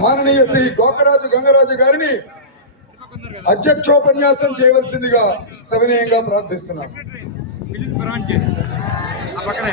మాననీయ శ్రీ గోకరాజు గంగరాజు గారిని అధ్యక్షోపన్యాసం చేయవలసిందిగా సవినయంగా ప్రార్థిస్తున్నాను శ్రీరామ జయ చేయండి ఆ పక్కనే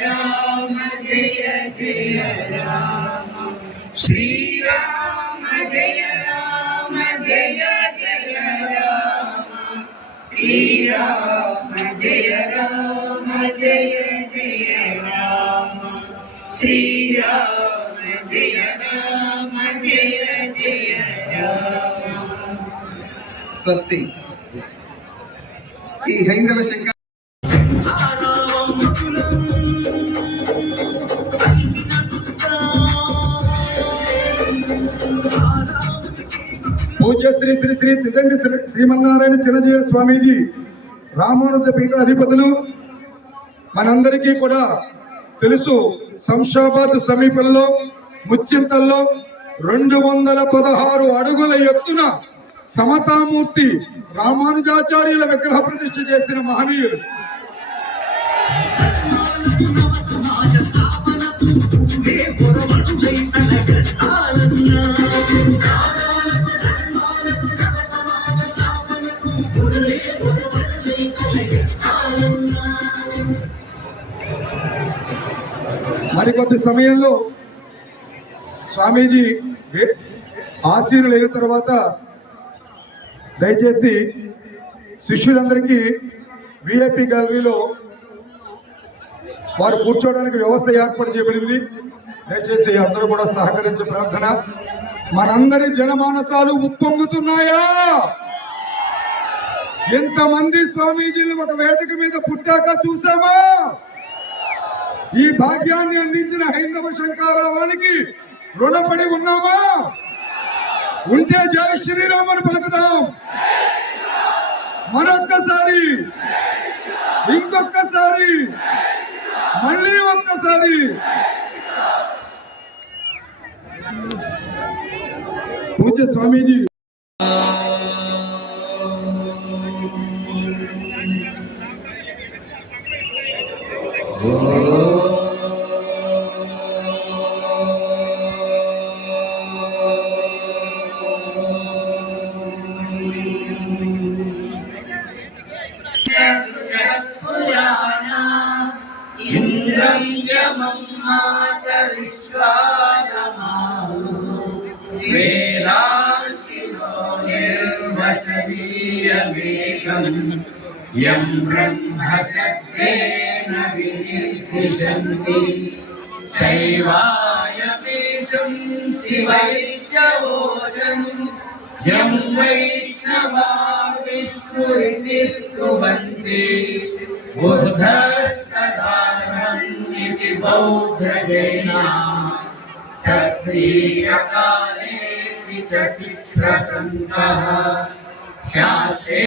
జయ రామ జయ జయ రామ శ్రీరామ జయ రామ జయ జయ రామ శ్రీరామ జయ రామ జయ జయ రామ స్వస్తి ఈ హైందవ శంకర పూజ్య శ్రీ శ్రీ శ్రీ తిదండి శ్రీ శ్రీమన్నారాయణ చిన్నజీవ స్వామీజీ రామానుజ పీఠ అధిపతులు మనందరికీ కూడా తెలుసు శంషాబాద్ సమీపంలో ముచ్చింతల్లో రెండు వందల పదహారు అడుగుల ఎత్తున సమతామూర్తి రామానుజాచార్యుల విగ్రహ ప్రతిష్ఠ చేసిన మహనీయులు. మరికొద్ది సమయంలో స్వామీజీ ఏ- ఆశీనులు అయిన తర్వాత దయచేసి శిష్యులందరికీ విఐపి గ్యాలరీలో వారు కూర్చోవడానికి వ్యవస్థ ఏర్పాటు చేయబడింది. దయచేసి అందరూ కూడా సహకరించే ప్రార్థన. మనందరి జనమానసాలు ఉప్పొంగుతున్నాయా? ఎంతమంది స్వామీజీలు ఒక వేదిక మీద పుట్టాక చూసామా? ఈ భాగ్యాన్ని అందించిన హైందవ శంకారావానికి రుణపడి ఉన్నామా? ఉంటే జయ శ్రీరామ్ అని పలుకుదాం. మరొక్కసారి ఇంకొక్కసారి మళ్ళీ ఒక్కసారి. పూజ స్వామీజీ ఇంద్రం యమం మాతరిశ్వానమాహు వేదాంతినో నిర్వచనీయమేకం యం బ్రహ్మ సత్యేన వినిర్దిశంతి శైవాయమేషం శివైక్యవోచం యం వైష్ణవా విష్ణురితి बौद्धजना सत्स्त्रीयकाले विच शास्त्रे